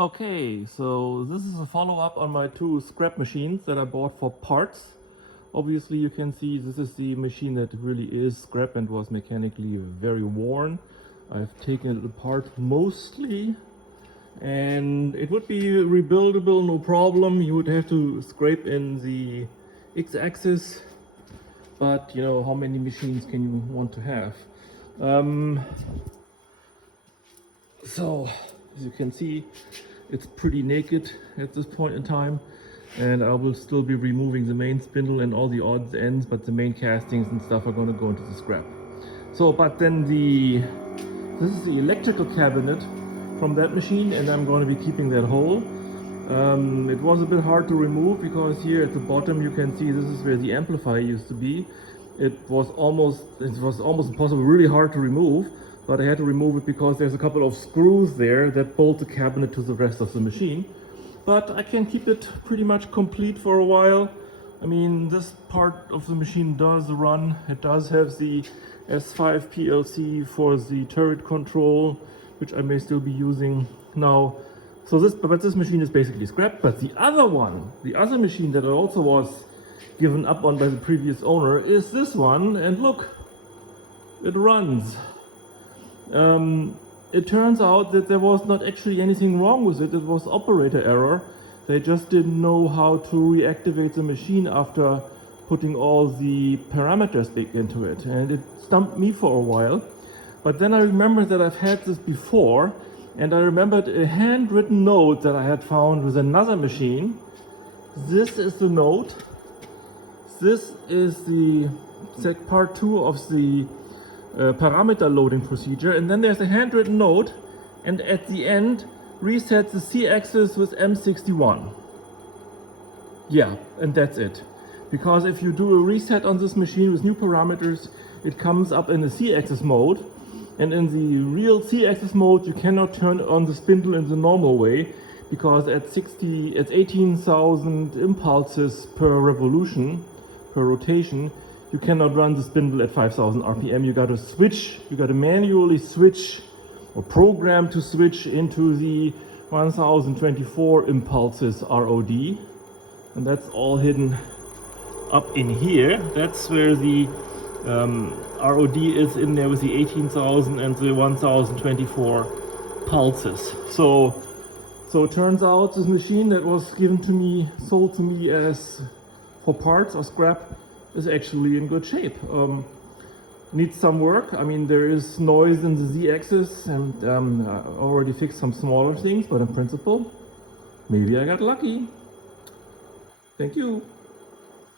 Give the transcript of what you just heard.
Okay, so this is a follow-up on my two scrap machines that I bought for parts. Obviously you can see this is the machine that really is scrap and was mechanically very worn. I've taken it apart mostly and it would be rebuildable, no problem. You would have to scrape in the x-axis, but you know, how many machines can you want to have? So as you can see, it's pretty naked at this point in time, and I will still be removing the main spindle and all the odds ends, but the main castings and stuff are going to go into the scrap. So, but then this is the electrical cabinet from that machine, and I'm going to be keeping that whole. It was a bit hard to remove because here at the bottom you can see this is where the amplifier used to be. It was almost impossible, really hard to remove, but I had to remove it because there's a couple of screws there that bolt the cabinet to the rest of the machine. But I can keep it pretty much complete for a while. I mean, this part of the machine does run. It does have the S5 PLC for the turret control, which I may still be using now. So this machine is basically scrap, but the other machine that also was given up on by the previous owner is this one, and look, it runs. It turns out that there was not actually anything wrong with it. It was operator error. They just didn't know how to reactivate the machine after putting all the parameters big into it, and it stumped me for a while. But then I remembered that I've had this before, and I remembered a handwritten note that I had found with another machine. This is the note. This is the part 2 of the parameter loading procedure, and then there's a handwritten note, and at the end reset the C-axis with M61. Yeah, and that's it. Because if you do a reset on this machine with new parameters, it comes up in the C-axis mode, and in the real C-axis mode you cannot turn on the spindle in the normal way, because at 18,000 impulses per revolution, per rotation, you cannot run the spindle at 5,000 RPM. You got to switch, you got to manually switch or program to switch into the 1024 impulses ROD, and that's all hidden up in here. That's where the ROD is in there with the 18,000 and the 1024 pulses. So it turns out this machine that was given to me, sold to me as for parts or scrap, is actually in good shape. Needs some work. I mean, there is noise in the Z-axis, and I already fixed some smaller things, but in principle, maybe I got lucky. Thank you.